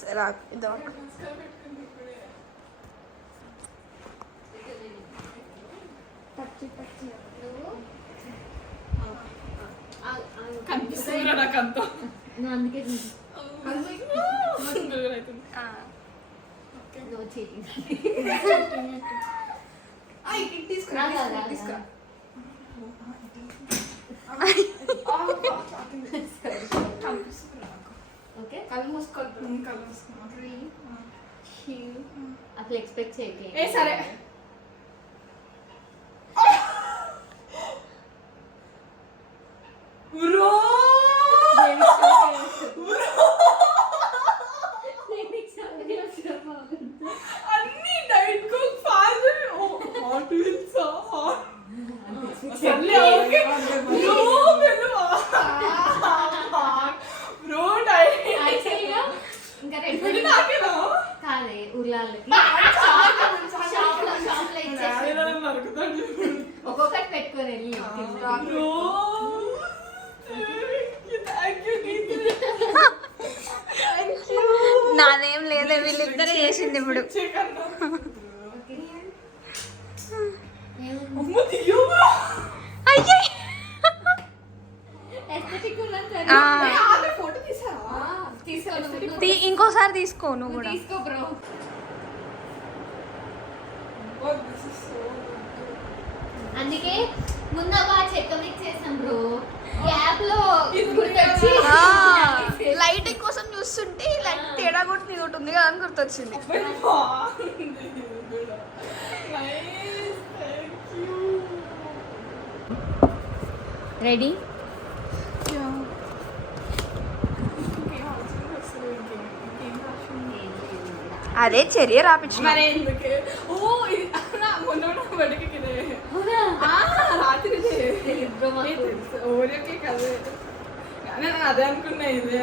సరే ఇద్దాం. కనిపిస్తుందా నాకు అంతా? అందుకే తీసుకురా. ఓకే కళ్ళు మూసుకోవాలి. అసలు ఎక్స్పెక్ట్ చేయకే. సరే బ్రో అన్ని డైట్ కుక్ ఫాస్ట్ హాట్ విల్స్ బ్రో డైట్ ఇంకా కాదే ఊర్లకి ఒక్కొక్కటి పెట్టుకొని వెళ్ళి నాదేం లేదే, వీళ్ళిద్దరే చేసింది ఇప్పుడు. ఇంకోసారి తీసుకో నువ్వు కూడా. తీసుకో బ్రో. అందుకే ముందు చెక్క మిక్స్ చేసాం బ్రో. గ్యాప్ లో లైటింగ్ కోసం చూస్తుంటే లైట్ తేడా కొట్టి ఇది ఒకటి ఉంది కదా అని గుర్తొచ్చింది. రెడీ? అదే చర్య రాపించిన అదే అనుకున్నా. ఇదే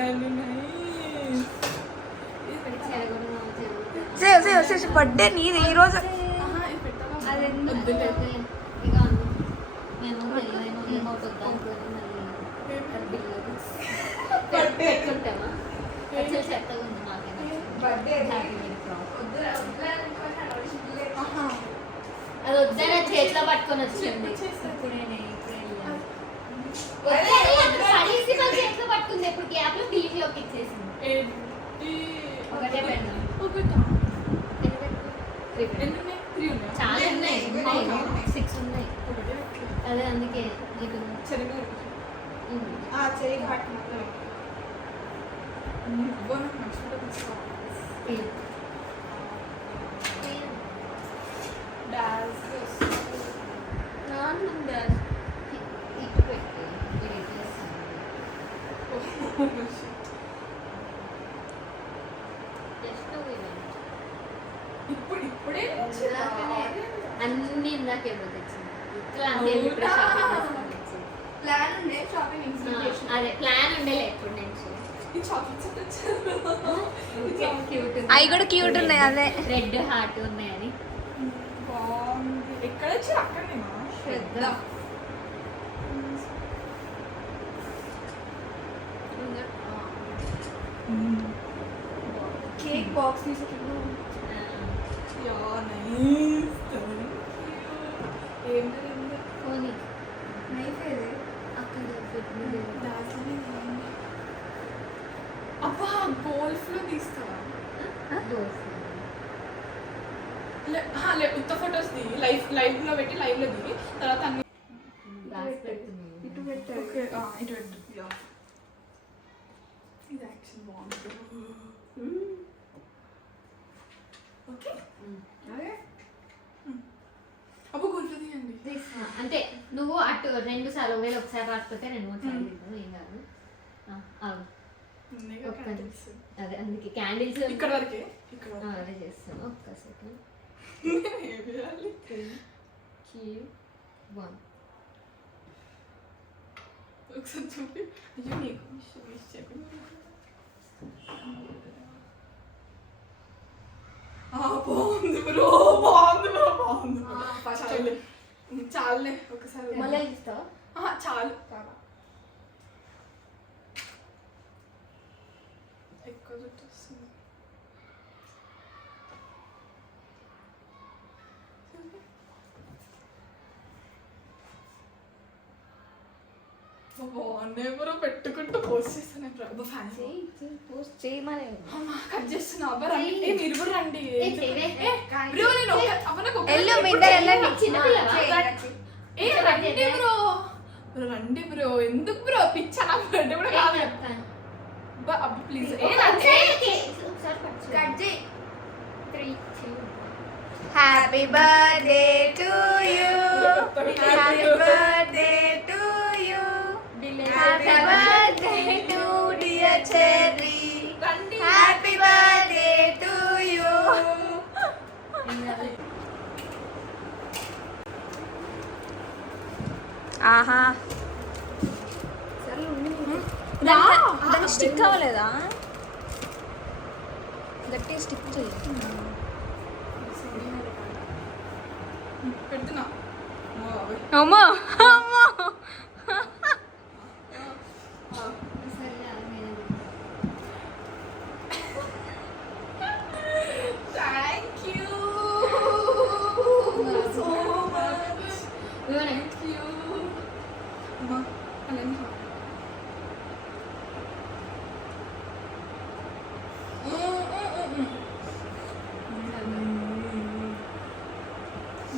బర్త్డే నీది ఈరోజు. అది వద్దన చేతిలో పట్టుకొని వచ్చింది. చేతిలో పట్టుకుంది. ఎప్పుడు గ్యాప్ లో బిల్లింగ్ లోకి ఇచ్చేసింది. ఒకటే పెడదాం. చాలా ఉన్నాయి. 6 ఉన్నాయి. అదే అందుకే అన్ని ఇందాకే తెచ్చింది. అదే ప్లాన్ ఉండే ఎప్పుడు నుంచి. అవి కూడా క్యూట్ ఉన్నాయి. అదే రెడ్ హార్ట్ ఉన్నాయని. ఎక్కడ వచ్చి అక్కడనే శ్రద్ధ. కేక్ బాక్స్ తీసుకు. అబ్బా గోల్ఫ్ లో తీస్తావా? ఉత్త ఫొటోస్ దిగి లైవ్ లో పెట్టి లైవ్ లో దిగి తర్వాత అన్ని ఇటు పెట్టు. ఇది యాక్షన్ బాగుంటుంది. ఓకే అబ్బా గోల్ఫ్ తీయండి. అంటే నువ్వు అటు 2 సార్లు ఒకవేళ ఒకసారి రాకపోతే 2 సార్లు ఏం కాదు. అదే అందుకే క్యాండిల్స్ ఇక్కడ వరకే అదే చేస్తాను. ఒక్క సెకండ్. 3, 2, 1 ఒకసారి చూపి. అయ్యో నీకు బాగుంది బ్రో. చాలులే ఒకసారి మళ్ళీ ఇస్తావా? చాలు. ఎక్కువ జుట్టు వస్తుంది. బాగున్నాయి బ్రో, పెట్టుకుంటూ పోస్ట్ చేస్తాను బ్రో. ఫ్యాన్స్ పోస్ట్ చేయమని కట్ చేస్తున్నా. అబ్బా రండి, మీరు కూడా రండి. బ్రో నేను ఎల్లు మీ ఇద్దరు వెళ్ళండి. రండి బ్రో, రండి బ్రో. ఎందుకు బ్రో పిచ్చ నాకు రండి కూడా కాదు. అబ్బా please happy birthday to you, happy birthday to you, happy birthday to dear cherry, happy birthday to you. ఆహా దానికి స్టిక్ అవ్వలేదా? గట్టిగా స్టిక్ చేయి. పెడుతున్నా. అమ్మా అమ్మా thank you so much. Thank you. అమ్మా అలానే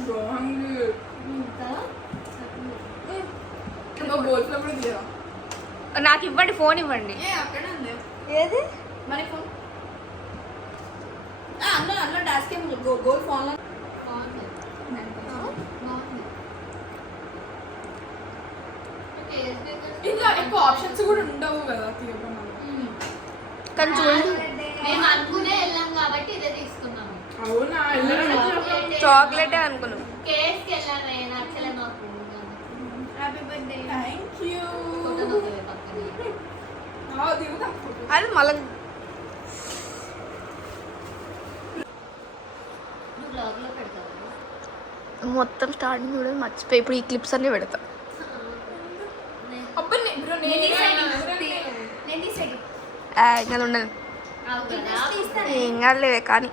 బాగుంది. గోల్ఫ్లో కూడా తీయరా? నాకు ఇవ్వండి, ఫోన్ ఇవ్వండి. అక్కడే ఉంది ఏది మరి ఫోన్. అందులో డాష్ కేమ్ గోల్ ఫోన్లో ఇంకా ఎక్కువ ఆప్షన్స్ కూడా ఉండవు కదా తీయడం. కానీ చూడండి, మేము అనుకునే వెళ్ళాం కాబట్టి ఇదే తీసుకున్నాము. అవునా? చాక్లెటే అనుకున్నాం. కేఎస్కి వెళ్ళామే, నచ్చలే మాకు. Happy birthday. Thank you. Photo నొక్కలే పక్కనే. దిగుతాం. అది మళ్ళీ నువ్వు బ్లాగ్లో పెడతావు. మొత్తం స్టార్టింగ్ చూడదు మర్చిపోయి ఇప్పుడు ఈ క్లిప్స్ అన్నీ పెడతా. అబ్బా బ్రో నేను ఇంకా ఉండదు, ఏం కాదులేవే కానీ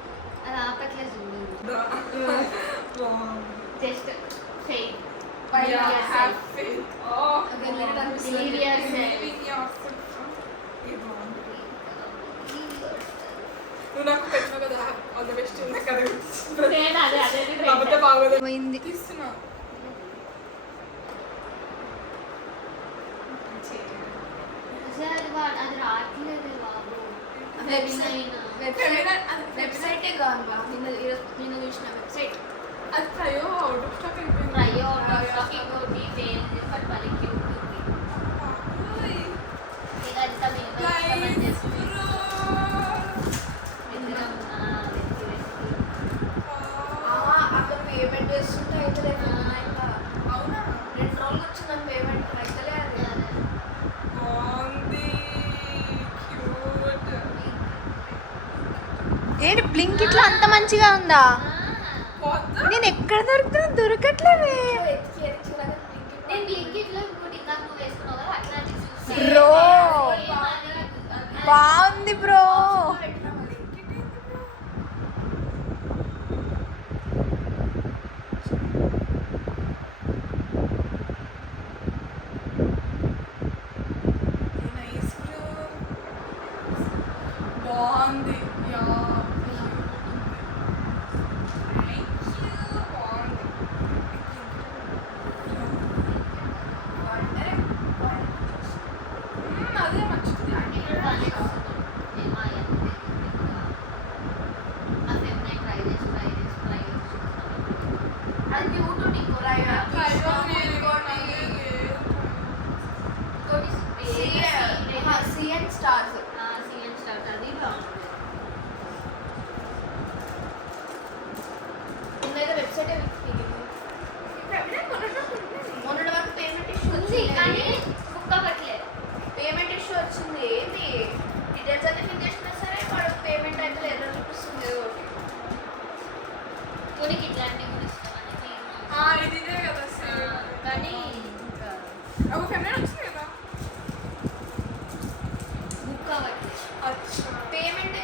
అది ఆపట్లే చూడు. Just fail. నువ్వు నాకు పెట్టిన కదా ఆల్ ది బెస్ట్. పోయింది. తీస్తున్నా. అది రావట్లేదు బాబు. వెబ్సైటే కాదు బా, నిన్న చూసిన వెబ్సైట్ అది ట్రయో అవుట్ ఆఫ్ స్టాక్ అయిపోయింది. ట్రయో అవుట్ ఇంకోటి ఫెయిల్ బట్ వాళ్ళకి ఉంటుంది. ఇదంతా మేము చేస్తుంది. అక్కడ పేమెంట్ చేస్తుంటే అయితే అవునా? 2 రోజులు వచ్చిందని పేమెంట్ అయితే బాగుంది. క్యూట్. ఏంటి బ్లింక్ ఇట్లా అంత మంచిగా ఉందా? నేను ఎక్కడ దొరకట్లేవే. నేను బ్లింకిట్లో ఇంకోటి ఇంకా నువ్వు వేసుకున్నావు కదా అట్లాంటి చూసి బ్రో బాగుంది బ్రో. Nice bro. బాగుంది. యా అదే మంచిది. అది యూట్యూబ్ సిఎన్ స్టార్స్ సిఎన్ స్టార్ట్ అది బాగుంది. ముందైతే వెబ్సైట్ మొన్నటి వరకు పేమెంట్ ఇష్యూ ఉంది కానీ బుక్ అవ్వట్లేదు. పేమెంట్ ఇష్యూ వచ్చింది. ఏంటి డీటెయిల్స్ అన్ని ఫిల్ చేసినా సరే వాడు పేమెంట్ అయితే ఎర్రర్ చూపిస్తుంది. ఏదో ఒకటి కొనికి ఇట్లాంటి కూడా ఇష్టం ఇది ఇదే కదా సేమ్. కానీ ఒక ఫెమినైన్ వచ్చింది కదా. బుక్ అవ్వట్లేదు. అచ్చా. పేమెంట్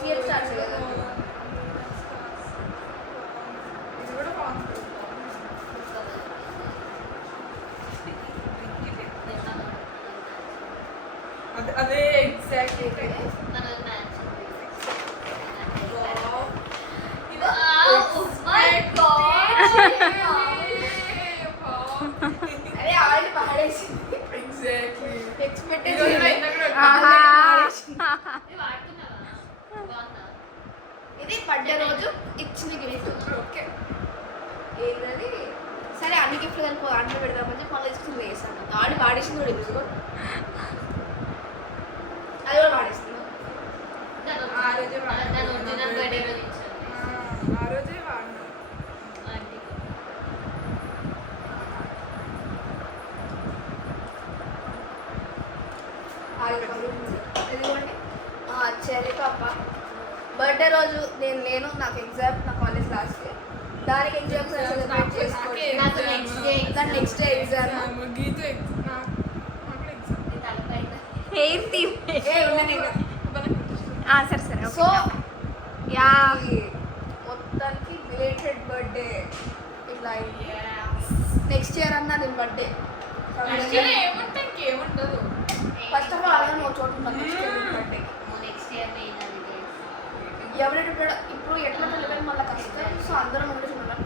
సిఎన్ స్టార్స్ కదా. ఇది కూడా బాగుంది. అదే ఎగ్జాక్ట్లీ. మన మ్యాచ్ అదే ఆల్రెడీ పాడేసింది. ఎగ్జాక్ట్లీ. ఎక్స్పెక్టేషన్ ఇది బర్త్డే రోజు ఇచ్చిన గిఫ్ట్. ఓకే. ఏంటది సరే అన్ని గిఫ్ట్లు కలిపి ఆర్డర్ పెడదామని చెప్పి మళ్ళీ ఇచ్చింది వేసాను. ఆడి పాడేసింది కూడా ఇది కూడా. అది కూడా పాడేస్తున్నాను. ఆ రోజే వాడినా. బర్త్డే రోజు ఇచ్చాను ఆ రోజే వాడినా. ఆంటీ. ఇదిగోండి చెర్రీ పాప బర్త్డే రోజు నేను లేను, నాకు ఎగ్జామ్, నా కాలేజ్ లాస్ట్ దానికి ఎగ్జామ్ సెలబ్రేట్ చేసుకోండి. నాకు నెక్స్ట్ డే దాని నెక్స్ట్ డే ఎగ్జామ్. గీత ఎగ్జామ్. Hair theme. సరే సరే. సో యా మొత్తానికి బిలేటెడ్ బర్త్డే ఇట్లా నెక్స్ట్ ఇయర్ అన్నా నేను బర్త్డే. ఏమంటే ఇంకేముండదు. ఫస్ట్ ఆఫ్ ఆల్ అలా నువ్వు చోటు next year birthday next year నేను అది ఎవరైతే ఇప్పుడు ఎట్లా పిల్లలు మళ్ళీ కష్టం. సో అందరం ఉండే చూడాలి.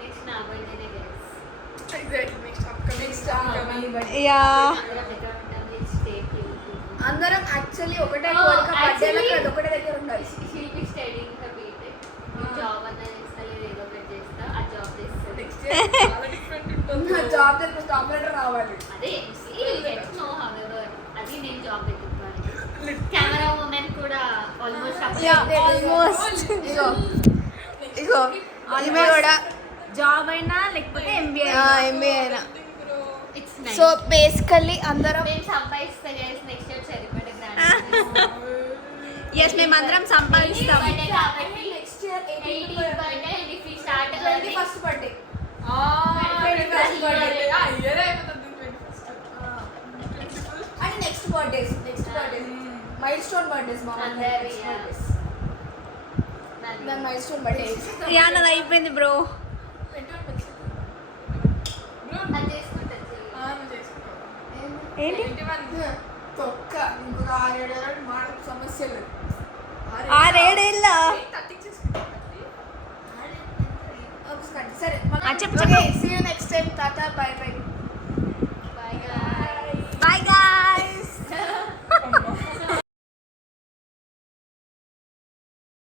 నెక్స్ట్ నా birthday exactly. Next upcoming birthday. Yeah అందరం యాక్చువల్లీ ఒకటే కోరిక బర్త్డేలకు అది ఒకటే దగ్గర ఉండాలి. జాబ్ అన్నా చేస్తలేదు, ఏదో ఒకటి చేస్తా, ఆ జాబ్ చేస్తుంది. నెక్స్ట్ ఇయర్ చాలా డిఫరెంట్ ఉంటుంది. నా జాబ్ దగ్గర స్టాప్ లెటర్ రావాలి. అదే అది నేను జాబ్ పెట్టుకోవాలి. కెమెరా ఉమెన్ కూడా ఆల్మోస్ట్ ఆల్మోస్ట్. ఇగో ఈమె కూడా జాబ్ అయినా లేకపోతే ఎంబీఏ ఎంబీఏ అయినా. ఇట్స్ సో బేసికల్లీ అందరం మేము సంపాదిస్తే నెక్స్ట్ ఇయర్ సరిపడే ఎస్ మేమందరం సంపాదిస్తాం. కాబట్టి next year 18th birthday and if we start 21st birthday. 21st birthday. Year అయిపోతుంది 21st. And next birthdays milestone birthdays మా అందరి, దాని మైల్ స్టోన్ బర్త్డేస్. యా నాది అయిపోయింది బ్రో. అది చేసుకుంటాను. ఏంటి? తొక్క ఇంకొక 6-7 ఏళ్ళు మనకు సమస్య లేదు. 6-7 ఏళ్ళ సరే చెప్పు, చెప్పు. సీ